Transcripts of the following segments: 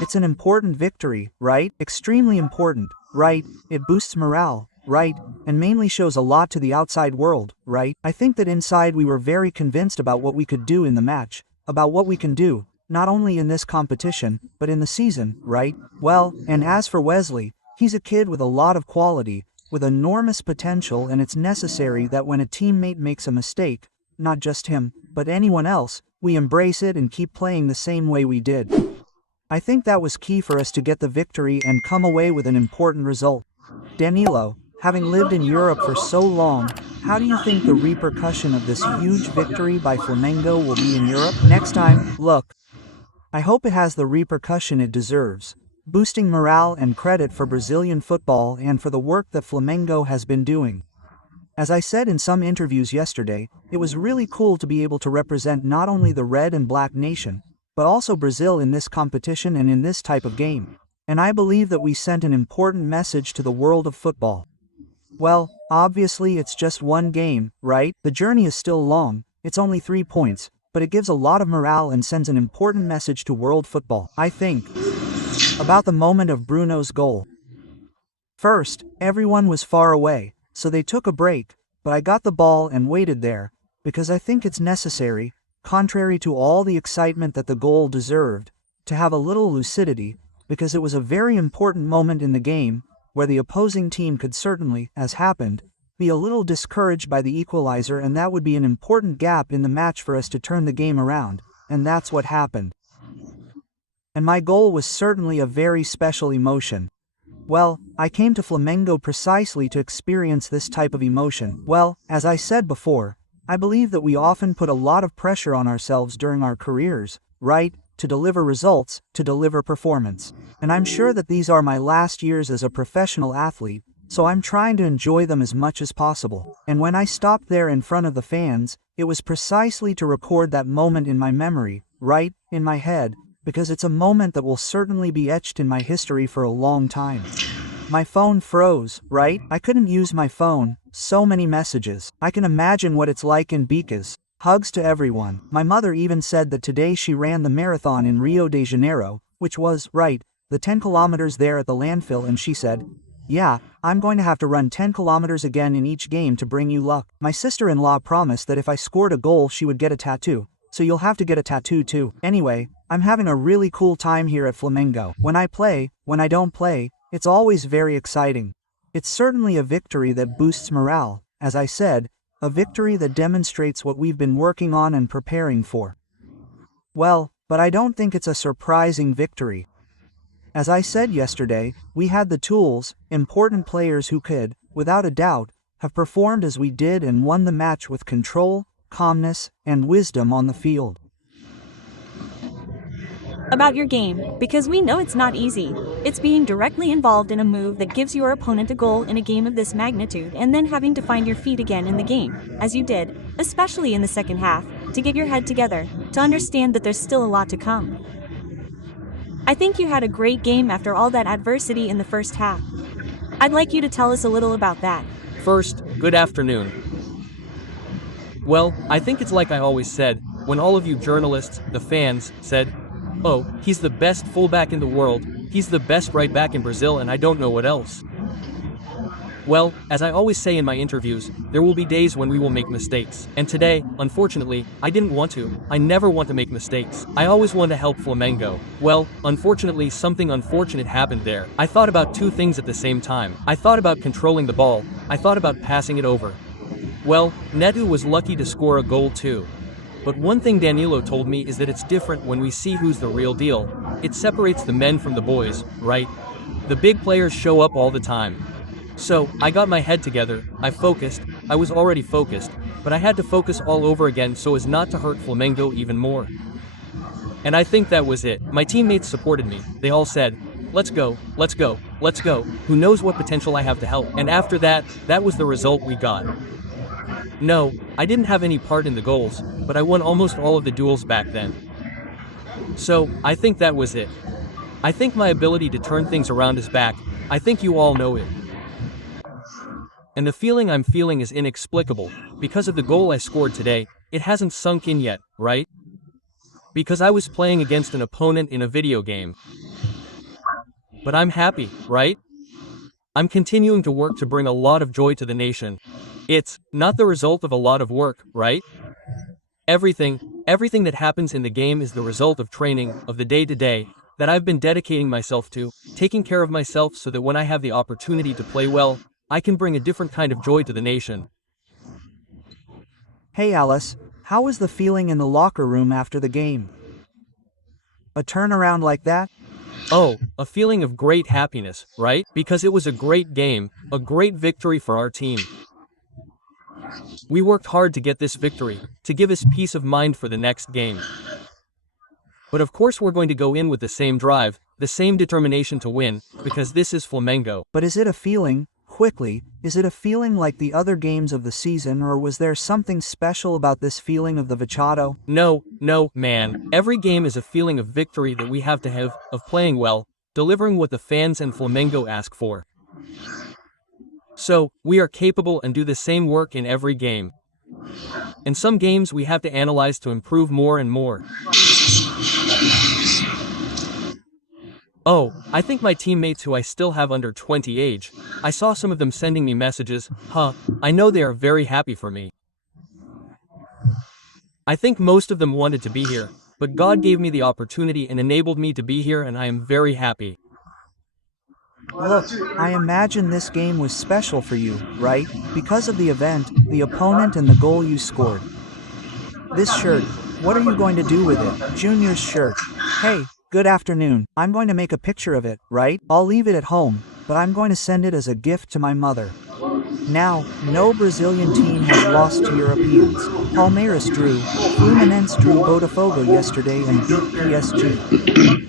It's an important victory, right? Extremely important, right? It boosts morale, right? And mainly shows a lot to the outside world, right? I think that inside we were very convinced about what we could do in the match, about what we can do, not only in this competition, but in the season, right? Well, and as for Wesley, he's a kid with a lot of quality, with enormous potential, and it's necessary that when a teammate makes a mistake, not just him, but anyone else, we embrace it and keep playing the same way we did. I think that was key for us to get the victory and come away with an important result. Danilo, having lived in Europe for so long, how do you think the repercussion of this huge victory by Flamengo will be in Europe? Next time, look. I hope it has the repercussion it deserves, boosting morale and credit for Brazilian football and for the work that Flamengo has been doing. As I said in some interviews yesterday, it was really cool to be able to represent not only the red and black nation, but also Brazil in this competition and in this type of game. And I believe that we sent an important message to the world of football. Well, obviously it's just one game, right? The journey is still long, it's only 3 points, but it gives a lot of morale and sends an important message to world football. I think about the moment of Bruno's goal. First, everyone was far away, so they took a break, but I got the ball and waited there, because I think it's necessary, contrary to all the excitement that the goal deserved, to have a little lucidity, because it was a very important moment in the game, where the opposing team could certainly, as happened, be a little discouraged by the equalizer, and that would be an important gap in the match for us to turn the game around, and that's what happened. And my goal was certainly a very special emotion. Well, I came to Flamengo precisely to experience this type of emotion. Well, as I said before, I believe that we often put a lot of pressure on ourselves during our careers, right? To deliver results, to deliver performance. And I'm sure that these are my last years as a professional athlete, so I'm trying to enjoy them as much as possible. And when I stopped there in front of the fans, it was precisely to record that moment in my memory, right, in my head, because it's a moment that will certainly be etched in my history for a long time. My phone froze, right? I couldn't use my phone, so many messages. I can imagine what it's like in Bicas. Hugs to everyone. My mother even said that today she ran the marathon in Rio de Janeiro, which was, right, the 10 kilometers there at the landfill, and she said, "Yeah, I'm going to have to run 10 kilometers again in each game to bring you luck." My sister-in-law promised that if I scored a goal she would get a tattoo, so you'll have to get a tattoo too. Anyway, I'm having a really cool time here at Flamengo. When I play, when I don't play, it's always very exciting. It's certainly a victory that boosts morale, as I said, a victory that demonstrates what we've been working on and preparing for. Well, but I don't think it's a surprising victory. As I said yesterday, we had the tools, important players who could, without a doubt, have performed as we did and won the match with control, calmness, and wisdom on the field. About your game, because we know it's not easy. It's being directly involved in a move that gives your opponent a goal in a game of this magnitude and then having to find your feet again in the game, as you did, especially in the second half, to get your head together, to understand that there's still a lot to come. I think you had a great game after all that adversity in the first half. I'd like you to tell us a little about that. First, good afternoon. Well, I think it's like I always said, when all of you journalists, the fans, said, "Oh, he's the best fullback in the world, he's the best right back in Brazil and I don't know what else." Well, as I always say in my interviews, there will be days when we will make mistakes. And today, unfortunately, I didn't want to. I never want to make mistakes. I always want to help Flamengo. Well, unfortunately, something unfortunate happened there. I thought about two things at the same time. I thought about controlling the ball. I thought about passing it over. Well, Neto was lucky to score a goal too. But one thing Danilo told me is that it's different when we see who's the real deal. It separates the men from the boys, right? The big players show up all the time. So, I got my head together, I focused, I was already focused, but I had to focus all over again so as not to hurt Flamengo even more. And I think that was it. My teammates supported me. They all said, "Let's go, let's go, let's go. Who knows what potential I have to help." And after that, that was the result we got. No, I didn't have any part in the goals, but I won almost all of the duels back then. So, I think that was it. I think my ability to turn things around is back. I think you all know it. And the feeling I'm feeling is inexplicable. Because of the goal I scored today, it hasn't sunk in yet, right? Because I was playing against an opponent in a video game. But I'm happy, right? I'm continuing to work to bring a lot of joy to the nation. It's not the result of a lot of work, right? Everything that happens in the game is the result of training, of the day-to-day, that I've been dedicating myself to, taking care of myself so that when I have the opportunity to play well, I can bring a different kind of joy to the nation. Hey Alice, how was the feeling in the locker room after the game? A turnaround like that? Oh, a feeling of great happiness, right? Because it was a great game, a great victory for our team. We worked hard to get this victory, to give us peace of mind for the next game. But of course we're going to go in with the same drive, the same determination to win, because this is Flamengo. But is it a feeling, quickly, is it a feeling like the other games of the season, or was there something special about this feeling of the VIRADA? No, man. Every game is a feeling of victory that we have to have, of playing well, delivering what the fans and Flamengo ask for. So, we are capable and do the same work in every game. In some games we have to analyze to improve more and more. Oh, I think my teammates who I still have under 20 age, I saw some of them sending me messages, I know they are very happy for me. I think most of them wanted to be here, but God gave me the opportunity and enabled me to be here and I am very happy. Look, I imagine this game was special for you, right? Because of the event, the opponent and the goal you scored. This shirt, what are you going to do with it? Junior's shirt. Hey, good afternoon. I'm going to make a picture of it, right? I'll leave it at home, but I'm going to send it as a gift to my mother. Now, no Brazilian team has lost to Europeans. Palmeiras drew, Fluminense drew Botafogo yesterday and beat PSG.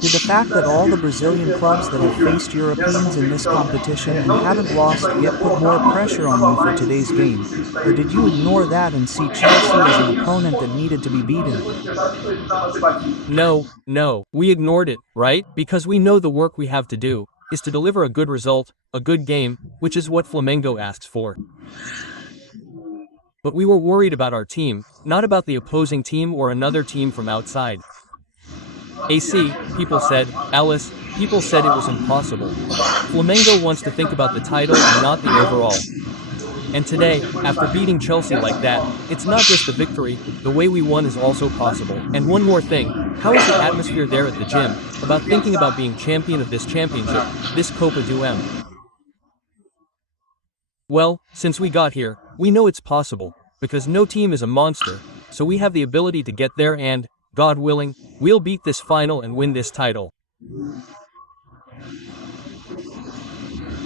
Did the fact that all the Brazilian clubs that have faced Europeans in this competition and haven't lost yet put more pressure on you for today's game? Or did you ignore that and see Chelsea as an opponent that needed to be beaten? No, we ignored it, right? Because we know the work we have to do is to deliver a good result, a good game, which is what Flamengo asks for. But we were worried about our team, not about the opposing team or another team from outside. AC, people said, Alice, people said it was impossible. Flamengo wants to think about the title and not the overall. And today, after beating Chelsea like that, it's not just the victory, the way we won is also possible. And one more thing, how is the atmosphere there at the gym, about thinking about being champion of this championship, this Copa do M? Well, since we got here, we know it's possible, because no team is a monster, so we have the ability to get there and, God willing, we'll beat this final and win this title.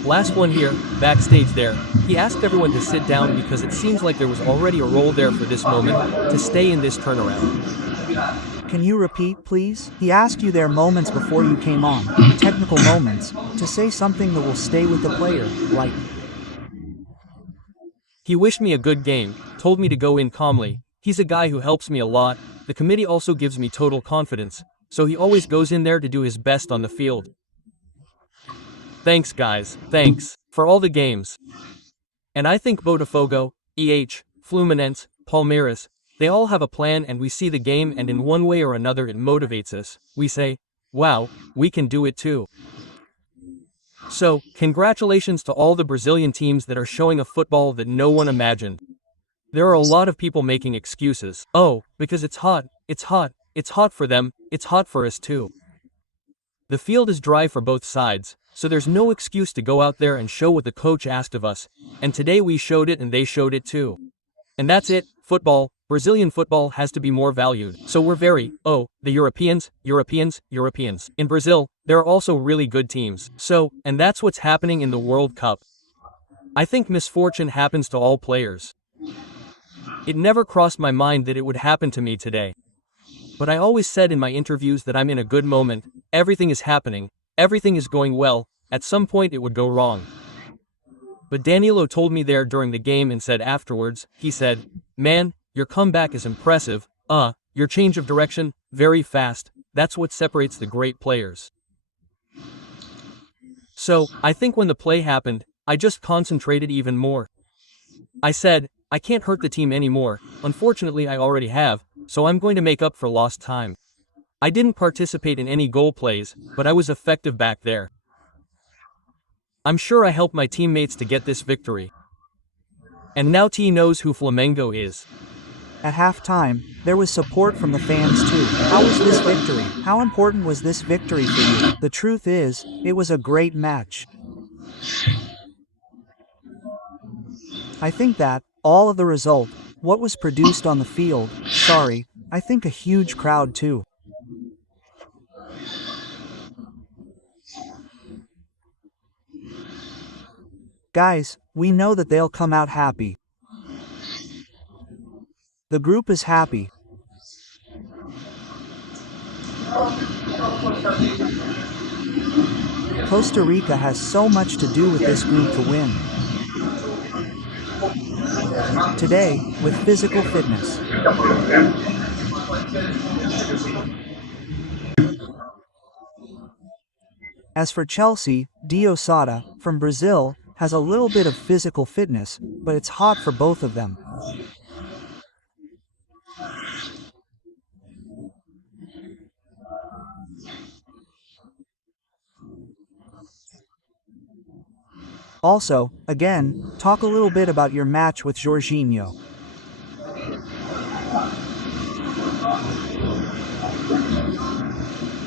Last one here, backstage there, he asked everyone to sit down because it seems like there was already a role there for this moment, to stay in this turnaround. Can you repeat, please? He asked you there moments before you came on, technical moments, to say something that will stay with the player, like... He wished me a good game, told me to go in calmly. He's a guy who helps me a lot. The committee also gives me total confidence, so he always goes in there to do his best on the field. Thanks guys, thanks, for all the games. And I think Botafogo, Fluminense, Palmeiras, they all have a plan and we see the game and in one way or another it motivates us. We say, wow, we can do it too. So, congratulations to all the Brazilian teams that are showing a football that no one imagined. There are a lot of people making excuses. Oh, because it's hot for them, it's hot for us too. The field is dry for both sides, so there's no excuse to go out there and show what the coach asked of us, and today we showed it and they showed it too. And that's it, football, Brazilian football has to be more valued. So we're the Europeans. In Brazil, there are also really good teams. So, and that's what's happening in the World Cup. I think misfortune happens to all players. It never crossed my mind that it would happen to me today. But I always said in my interviews that I'm in a good moment, everything is happening, everything is going well, at some point it would go wrong. But Danilo told me there during the game and said afterwards, he said, man, your comeback is impressive, your change of direction, very fast, that's what separates the great players. So, I think when the play happened, I just concentrated even more. I said, I can't hurt the team anymore, unfortunately I already have, so I'm going to make up for lost time. I didn't participate in any goal plays, but I was effective back there. I'm sure I helped my teammates to get this victory. And now T knows who Flamengo is. At halftime, there was support from the fans too. How was this victory? How important was this victory for you? The truth is, it was a great match. I think that, all of the result, what was produced on the field, I think a huge crowd too. Guys, we know that they'll come out happy. The group is happy. Costa Rica has so much to do with this group to win. Today, with physical fitness. As for Chelsea, Diosada, from Brazil, has a little bit of physical fitness, but it's hot for both of them. Also, again, talk a little bit about your match with Jorginho.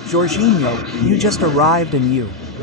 Jorginho, you just arrived and you